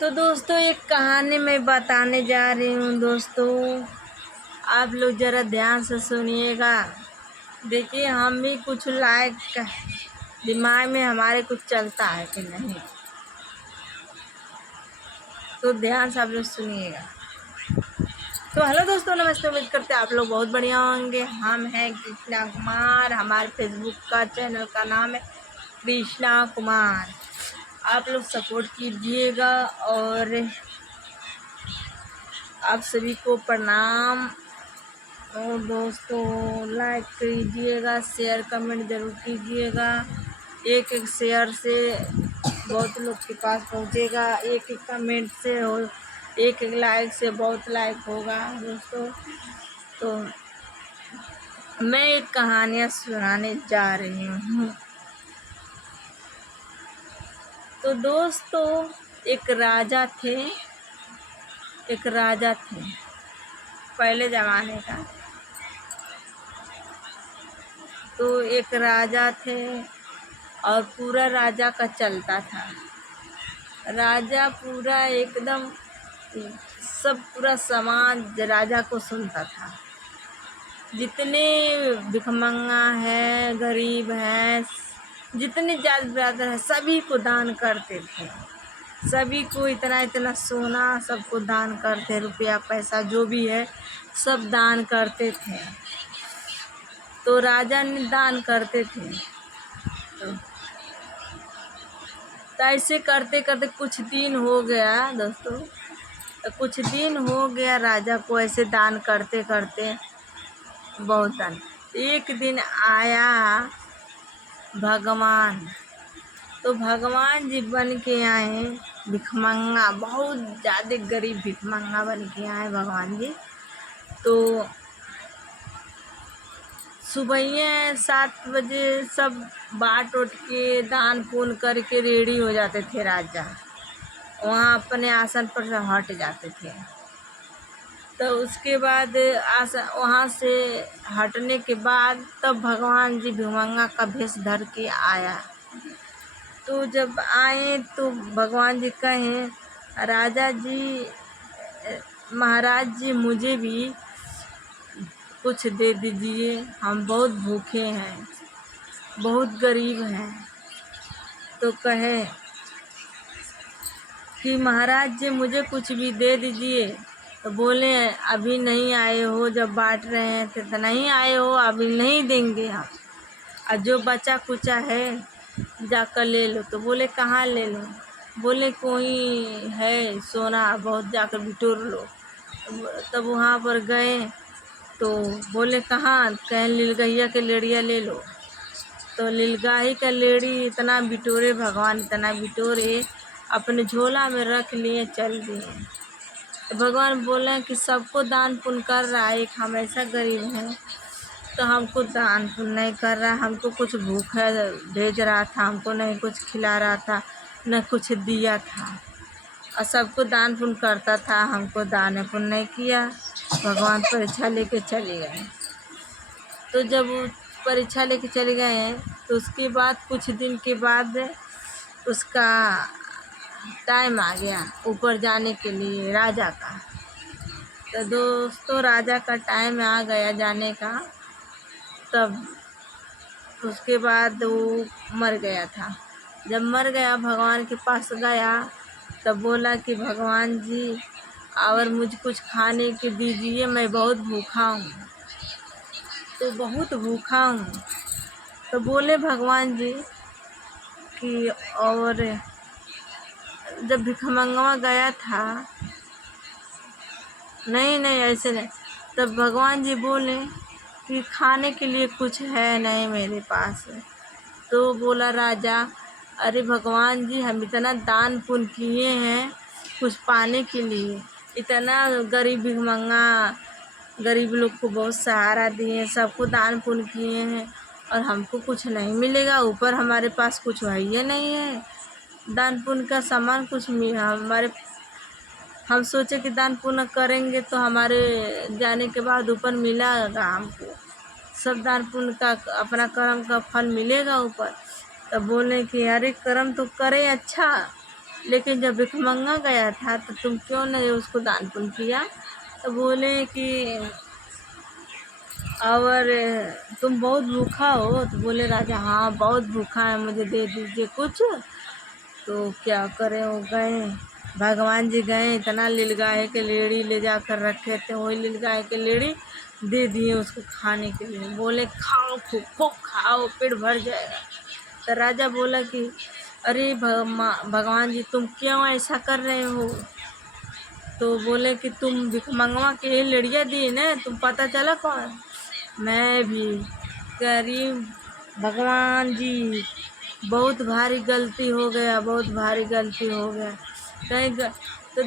तो दोस्तों एक कहानी मैं बताने जा रही हूँ दोस्तों। आप लोग ज़रा ध्यान से सुनिएगा। देखिए हम भी कुछ लायक दिमाग में हमारे कुछ चलता है कि नहीं, तो ध्यान से आप लोग सुनिएगा। तो हेलो दोस्तों, नमस्ते। उम्मीद करते हैं आप लोग बहुत बढ़िया होंगे। हम हैं कृष्णा कुमार। हमारे फेसबुक का चैनल का नाम है कृष्णा कुमार। आप लोग सपोर्ट कीजिएगा और आप सभी को प्रणाम। और दोस्तों लाइक कीजिएगा, शेयर कमेंट ज़रूर कीजिएगा। एक एक शेयर से बहुत लोग के पास पहुंचेगा, एक एक कमेंट से हो, एक एक लाइक से बहुत लाइक होगा दोस्तों। तो मैं एक कहानियाँ सुनाने जा रही हूँ। तो दोस्तों एक राजा थे पहले ज़माने का। तो एक राजा थे और पूरा राजा का चलता था। राजा पूरा एकदम सब पूरा समाज राजा को सुनता था। जितने भिखमंगा हैं, गरीब हैं, जितने जात बिरादर हैं, सभी को दान करते थे। सभी को इतना इतना सोना सबको दान करते, रुपया पैसा जो भी है सब दान करते थे। तो राजा ने दान करते थे। तो ऐसे करते करते कुछ दिन हो गया दोस्तों। तो कुछ दिन हो गया राजा को ऐसे दान करते करते, बहुत दान। एक दिन आया भगवान। तो भगवान जी बन के आए भिखमंगा, बहुत ज़्यादा गरीब भिखमंगा बन के आए भगवान जी। तो सुबह 7 बजे सब बाट उठ के दान पुण्य करके रेडी हो जाते थे। राजा वहाँ अपने आसन पर से हट जाते थे। तो उसके बाद वहाँ से हटने के बाद तब भगवान जी भिखमंगा का भेष धर के आया। तो जब आए तो भगवान जी कहें, राजा जी, महाराज जी, मुझे भी कुछ दे दीजिए, हम बहुत भूखे हैं, बहुत गरीब हैं। तो कहे कि महाराज जी मुझे कुछ भी दे दीजिए। तो बोले अभी नहीं आए हो, जब बांट रहे हैं तो नहीं आए हो, अभी नहीं देंगे हम, और जो बचा कुचा है जाकर ले लो। तो बोले कहाँ ले लो? बोले कोई है सोना बहुत, जाकर बिटोर लो। तब वहाँ पर गए तो बोले कहाँ? कहें लीलगैया के लेड़िया ले लो। तो लीलगाही का लेड़ी इतना बिटोरे भगवान, इतना बिटोरे अपने झोला में रख लिए, चल दिए। तो भगवान बोले कि सबको दान पुण्य कर रहा है, एक हम ऐसा गरीब हैं तो हमको दान पुण्य नहीं कर रहा, हमको कुछ भूखा भेज रहा था, हमको नहीं कुछ खिला रहा था, न कुछ दिया था, और सबको दान पुण्य करता था, हमको दान पुण्य नहीं किया। भगवान परीक्षा लेके चले गए। तो जब वो परीक्षा लेके चले गए हैं तो उसके बाद कुछ दिन के बाद उसका टाइम आ गया ऊपर जाने के लिए राजा का। तो दोस्तों राजा का टाइम आ गया जाने का। तब उसके बाद वो मर गया था। जब मर गया भगवान के पास गया, तब बोला कि भगवान जी और मुझे कुछ खाने के दीजिए, मैं बहुत भूखा हूँ, तो बहुत भूखा हूँ। तो बोले भगवान जी कि और जब भिखमंगवा गया था, नहीं नहीं ऐसे नहीं, तब भगवान जी बोले कि खाने के लिए कुछ है नहीं मेरे पास। तो बोला राजा, अरे भगवान जी हम इतना दान पुण्य किए हैं कुछ पाने के लिए, इतना गरीब भिखमंगा गरीब लोग को बहुत सहारा दिए, सबको दान पुण्य किए हैं, और हमको कुछ नहीं मिलेगा, ऊपर हमारे पास कुछ है ही नहीं है दान पुण्य का सामान कुछ हमारे। हम सोचे कि दान पुण्य करेंगे तो हमारे जाने के बाद ऊपर मिलेगा हमको, सब दान पुण्य का अपना कर्म का फल मिलेगा ऊपर। तब बोले कि अरे कर्म तो करे अच्छा, लेकिन जब भिखमंगा गया था तो तुम क्यों नहीं उसको दान पुण्य किया? तो बोले कि और तुम बहुत भूखा हो? तो बोले राजा हाँ बहुत भूखा है, मुझे दे दीजिए कुछ। तो क्या करें, वो गए, भगवान जी गए, इतना लीलगाय के लेड़ी ले जाकर रखे थे, वही लीलगाय के लेड़ी दे दिए उसको खाने के लिए। बोले खाओ, खूब खूब खाओ, पेट भर जाएगा। तो राजा बोला कि अरे भगवान जी तुम क्यों ऐसा कर रहे हो? तो बोले कि तुम भिखमंगवा के ही लड़िया दी ना, तुम पता चला कौन? मैं भी गरीब, भगवान जी बहुत भारी गलती हो गया, बहुत भारी गलती हो गया। कहीं तो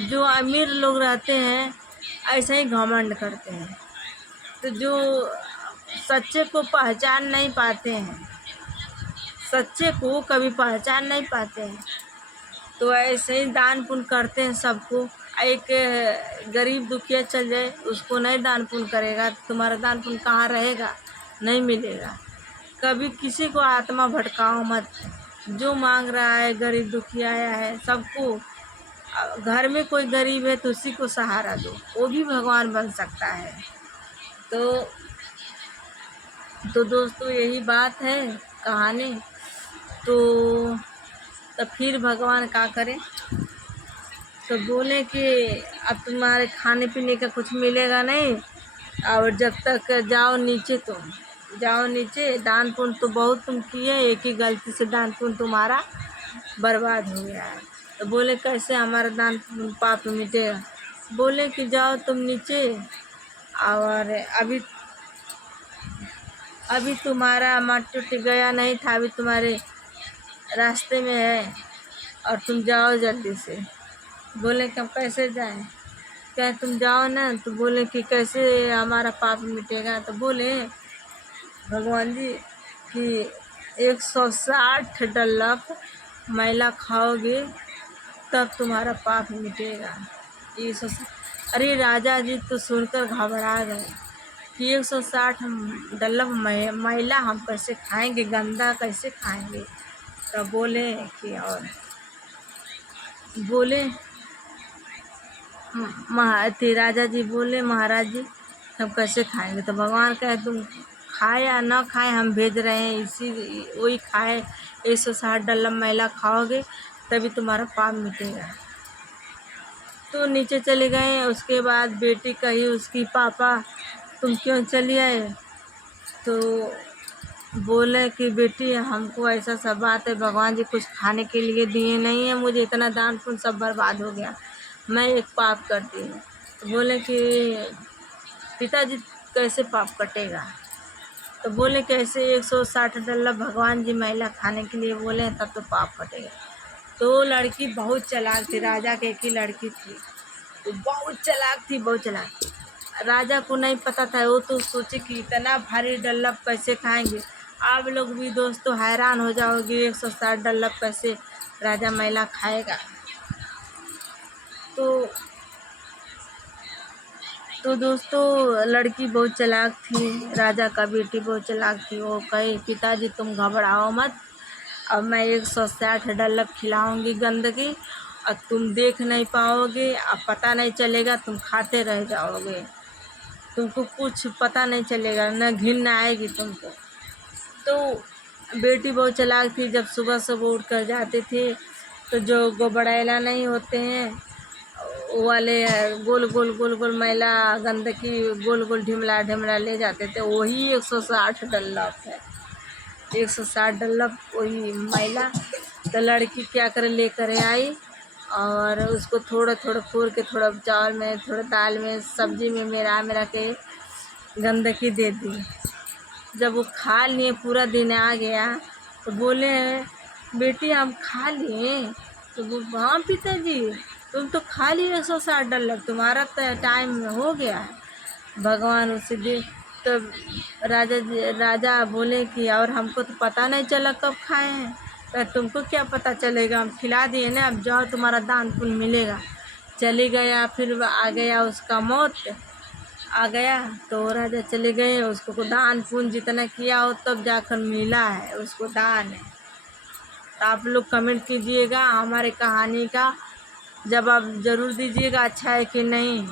जो अमीर लोग रहते हैं ऐसे ही घमंड करते हैं, तो जो सच्चे को पहचान नहीं पाते हैं, सच्चे को कभी पहचान नहीं पाते हैं, तो ऐसे ही दान पुण्य करते हैं सबको। एक गरीब दुखिया चल जाए, उसको नहीं दान पुण्य करेगा तो तुम्हारा दान पुण्य कहाँ रहेगा? नहीं मिलेगा। कभी किसी को आत्मा भटकाओ मत। जो मांग रहा है, गरीब दुखिया आया है, सबको, घर में कोई गरीब है तो उसी को सहारा दो, वो भी भगवान बन सकता है। तो दोस्तों यही बात है कहानी। तो फिर भगवान क्या करें? तो बोले कि अब तुम्हारे खाने पीने का कुछ मिलेगा नहीं, और जब तक जाओ नीचे, तुम जाओ नीचे, दान पुण्य तो बहुत तुम किए, एक ही गलती से दान पुण्य तुम्हारा बर्बाद हो गया है। तो बोले कैसे हमारा दान पाप मिटेगा? बोले कि जाओ तुम नीचे, और अभी तुम्हारा मट टूट गया नहीं था, अभी तुम्हारे रास्ते में है, और तुम जाओ जल्दी से। बोले कि हम कैसे जाएं? क्या तुम जाओ ना। तो बोले कि कैसे हमारा पाप मिटेगा? तो बोले भगवान जी कि 160 डल्लप मैला खाओगे तब तुम्हारा पाप मिटेगा। अरे राजा जी तो सुनकर घबरा गए कि 160 डल्लप मैला हम कैसे खाएंगे, गंदा कैसे खाएंगे? तब बोले कि और बोले राजा जी बोले महाराज जी हम कैसे खाएंगे? तो भगवान कहे तुम खाए या ना खाए, हम भेज रहे हैं, इसी वही खाए, 160 डल्लप मैला खाओगे तभी तुम्हारा पाप मिटेगा। तो नीचे चले गए। उसके बाद बेटी कही उसकी पापा तुम क्यों चली आए? तो बोले कि बेटी हमको ऐसा सब बात है, भगवान जी कुछ खाने के लिए दिए नहीं है, मुझे इतना दान पुण्य सब बर्बाद हो गया, मैं एक पाप करती हूँ। तो बोले कि पिताजी कैसे पाप कटेगा? तो बोले कैसे 160 डल्लप भगवान जी मैला खाने के लिए बोले तब तो पाप कटेगा। तो लड़की बहुत चालाक थी, राजा के एक ही लड़की थी, तो बहुत चालाक थी, बहुत चालाक। राजा को नहीं पता था, वो तो सोचे कि इतना भारी डल्लप कैसे खाएंगे। आप लोग भी दोस्तों हैरान हो जाओगे 160 डल्लप कैसे राजा मैला खाएगा। तो दोस्तों लड़की बहुत चालाक थी, राजा का बेटी बहुत चालाक थी। वो कहे पिताजी तुम घबराओ मत, अब मैं 160 डल्लप खिलाऊंगी गंदगी, और तुम देख नहीं पाओगे, अब पता नहीं चलेगा, तुम खाते रह जाओगे, तुमको कुछ पता नहीं चलेगा, न घिन आएगी तुमको। तो बेटी बहुत चालाक थी। जब सुबह सुबह उठ कर जाते थे तो जो गोबड़ैला नहीं होते हैं वो वाले गोल गोल गोल गोल मैला गंदगी गोल गोल ढिमला ढिमला ले जाते थे, वही 160 डल्लप है, 160 डल्लप वही मैला। तो लड़की क्या करे, लेकर आई और उसको थोड़ा थोड़ा फोड़ के, थोड़ा चावल में, थोड़ा दाल में, सब्जी में मेरा के गंदगी दे दी। जब वो खा लिए, पूरा दिन आ गया, तो बोले बेटी हम खा लिए। तो वो हाँ पिताजी तुम तो खा लिए 160 डल्लप, तुम्हारा तो टाइम हो गया है। भगवान उसे दे। तब राजा बोले कि और हमको तो पता नहीं चला कब खाए हैं। तो तुमको क्या पता चलेगा, हम खिला दिए ना, अब जाओ तुम्हारा दान पुण्य मिलेगा। चली गया, फिर आ गया उसका मौत आ गया। तो राजा चले गए, उसको दान पुण्य जितना किया हो तब जाकर मिला है उसको दान है। तो आप लोग कमेंट कीजिएगा हमारे कहानी का जवाब ज़रूर दीजिएगा अच्छा है कि नहीं।